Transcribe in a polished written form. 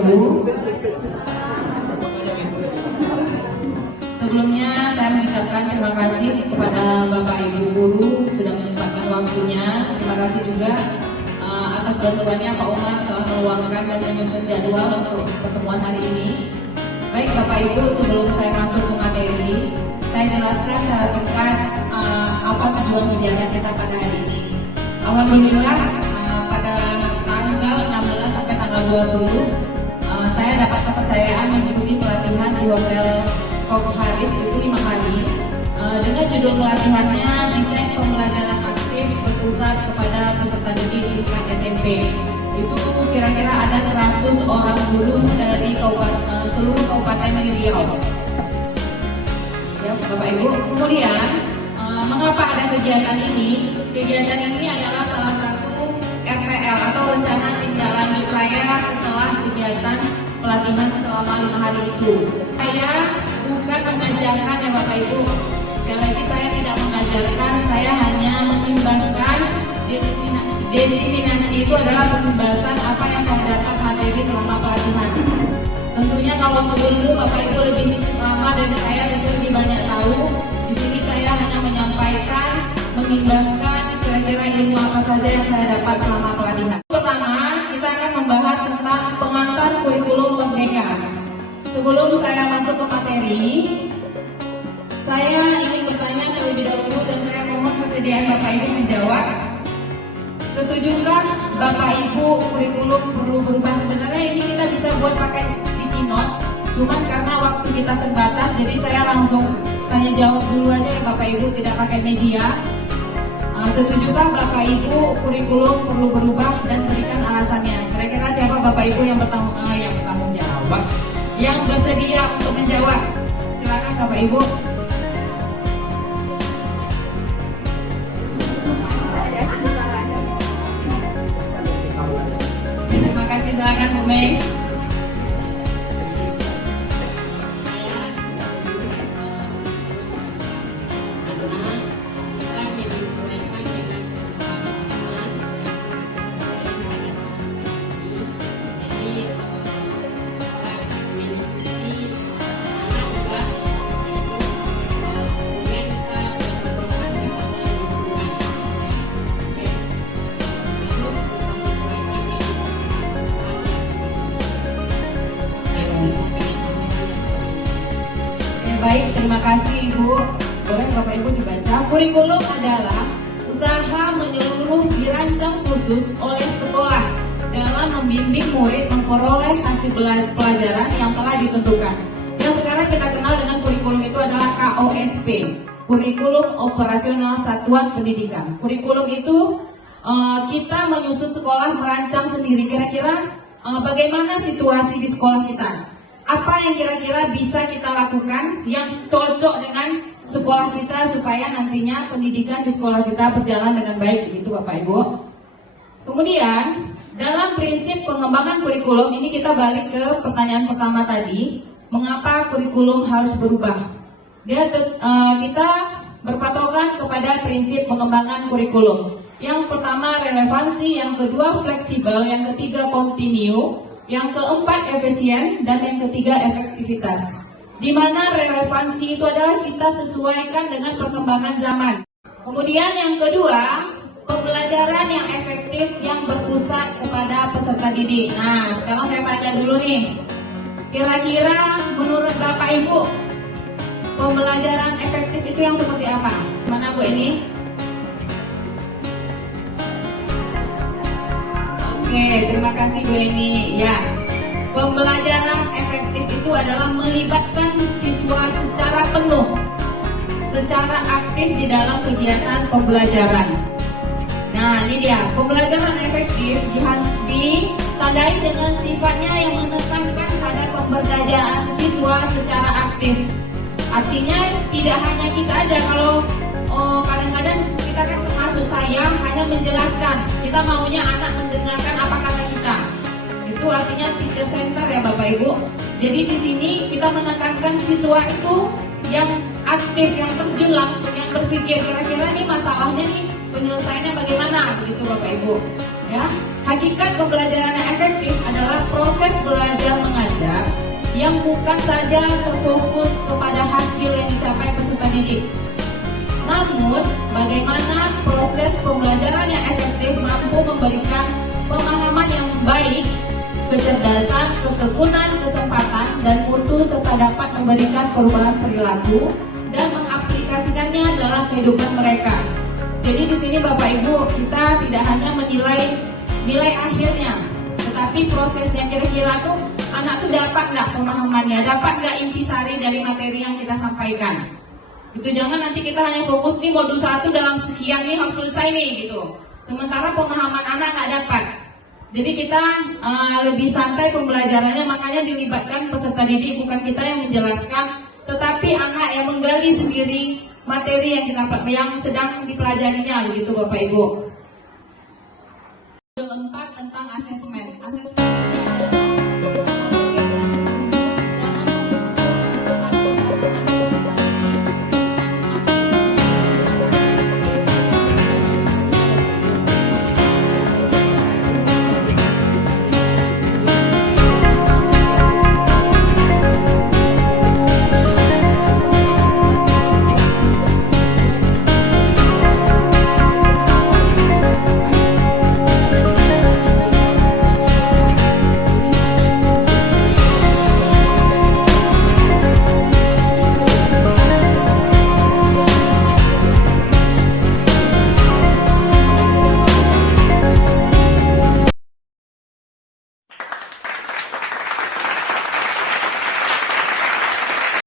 wabarakatuh. Sebelumnya saya mengucapkan terima kasih kepada Bapak Ibu Guru sudah menyempatkan waktunya. Terima kasih juga atas bantuannya Pak Umar telah meluangkan dan menyusun jadwal untuk pertemuan hari ini. Baik Bapak Ibu, sebelum saya masuk ke materi, saya jelaskan secara singkat apa tujuan kegiatan kita pada hari ini. Alhamdulillah pada tanggal 16 sampai tanggal 20 saya dapat kepercayaan mengikuti pelatihan di Hotel Fox Harris itu 5 hari dengan judul pelatihannya desain pembelajaran aktif berpusat kepada peserta didik tingkat SMP. Itu kira-kira ada 100 orang guru dari seluruh kabupaten Riau. Ya, Bapak Ibu. Kemudian mengapa ada kegiatan ini? Kegiatan ini adalah salah satu RTL atau rencana tindak lanjut saya setelah kegiatan pelatihan selama 5 hari itu. Saya bukan mengajarkan ya Bapak Ibu. Sekali lagi saya tidak mengajarkan, saya hanya mengimbaskan. Diseminasi itu adalah pembahasan apa yang saya dapat materi selama pelatihan. Tentunya kalau dulu Bapak Ibu lebih lama dari saya, tentu lebih banyak tahu. Di sini saya hanya menyampaikan, mengimbaskan kira-kira ilmu apa saja yang saya dapat selama pelatihan. Pertama, kita akan membahas tentang pengantar kurikulum merdeka. Sebelum saya masuk ke materi, saya ingin bertanya terlebih dahulu dan saya mohon kesediaan Bapak Ibu menjawab. Setujukah Bapak Ibu kurikulum perlu berubah? Sebenarnya ini kita bisa buat pakai sticky note, cuman karena waktu kita terbatas, jadi saya langsung tanya jawab dulu aja ya Bapak Ibu, tidak pakai media. Setujukah Bapak Ibu kurikulum perlu berubah dan berikan alasannya? Kira-kira siapa Bapak Ibu yang bertanggung jawab? Yang bersedia untuk menjawab? Silakan Bapak Ibu. Terima kasih, silakan Bu Mei. Baik, terima kasih Ibu. Boleh Bapak Ibu dibaca. Kurikulum adalah usaha menyeluruh dirancang khusus oleh sekolah dalam membimbing murid memperoleh hasil pelajaran yang telah ditentukan. Yang sekarang kita kenal dengan kurikulum itu adalah KOSP, Kurikulum Operasional Satuan Pendidikan. Kurikulum itu kita menyusun sekolah merancang sendiri. Kira-kira bagaimana situasi di sekolah kita? Apa yang kira-kira bisa kita lakukan yang cocok dengan sekolah kita supaya nantinya pendidikan di sekolah kita berjalan dengan baik, begitu Bapak Ibu. Kemudian dalam prinsip pengembangan kurikulum ini kita balik ke pertanyaan pertama tadi, mengapa kurikulum harus berubah? Kita berpatokan kepada prinsip pengembangan kurikulum. Yang pertama relevansi, yang kedua fleksibel, yang ketiga kontinu, yang keempat efisien, dan yang ketiga efektivitas. Di mana relevansi itu adalah kita sesuaikan dengan perkembangan zaman. Kemudian yang kedua, pembelajaran yang efektif yang berpusat kepada peserta didik. Nah, sekarang saya tanya dulu nih. Kira-kira menurut Bapak Ibu, pembelajaran efektif itu yang seperti apa? Mana Bu ini? Oke, terima kasih Bu Eni. Ya, pembelajaran efektif itu adalah melibatkan siswa secara penuh, secara aktif di dalam kegiatan pembelajaran. Nah, ini dia, pembelajaran efektif ditandai dengan sifatnya yang menekankan pada pemberdayaan siswa secara aktif. Artinya tidak hanya kita aja, kalau kadang-kadang kita kan termasuk saya hanya menjelaskan, kita maunya anak mendengarkan apa kata kita. Itu artinya teacher center ya Bapak Ibu. Jadi di sini kita menekankan siswa itu yang aktif, yang terjun langsung, yang berpikir kira-kira nih masalahnya nih penyelesaiannya bagaimana, begitu Bapak Ibu. Ya, hakikat pembelajaran yang efektif adalah adalah proses belajar mengajar yang bukan saja terfokus kepada hasil yang dicapai peserta didik, namun bagaimana proses pembelajaran yang efektif mampu memberikan pemahaman yang baik, kecerdasan, ketekunan, kesempatan, dan mutu serta dapat memberikan perubahan perilaku dan mengaplikasikannya dalam kehidupan mereka. Jadi di sini Bapak Ibu, kita tidak hanya menilai nilai akhirnya, tetapi prosesnya kira-kira tuh anak tuh dapat nggak pemahamannya, dapat nggak intisari dari materi yang kita sampaikan. Itu jangan nanti kita hanya fokus nih modul 1 dalam sekian nih harus selesai nih gitu. Sementara pemahaman anak nggak dapat. Jadi kita lebih santai pembelajarannya, makanya dilibatkan peserta didik, bukan kita yang menjelaskan, tetapi anak yang menggali sendiri materi yang sedang dipelajarinya, begitu Bapak Ibu. Modul 4 tentang asesmen. Asesmen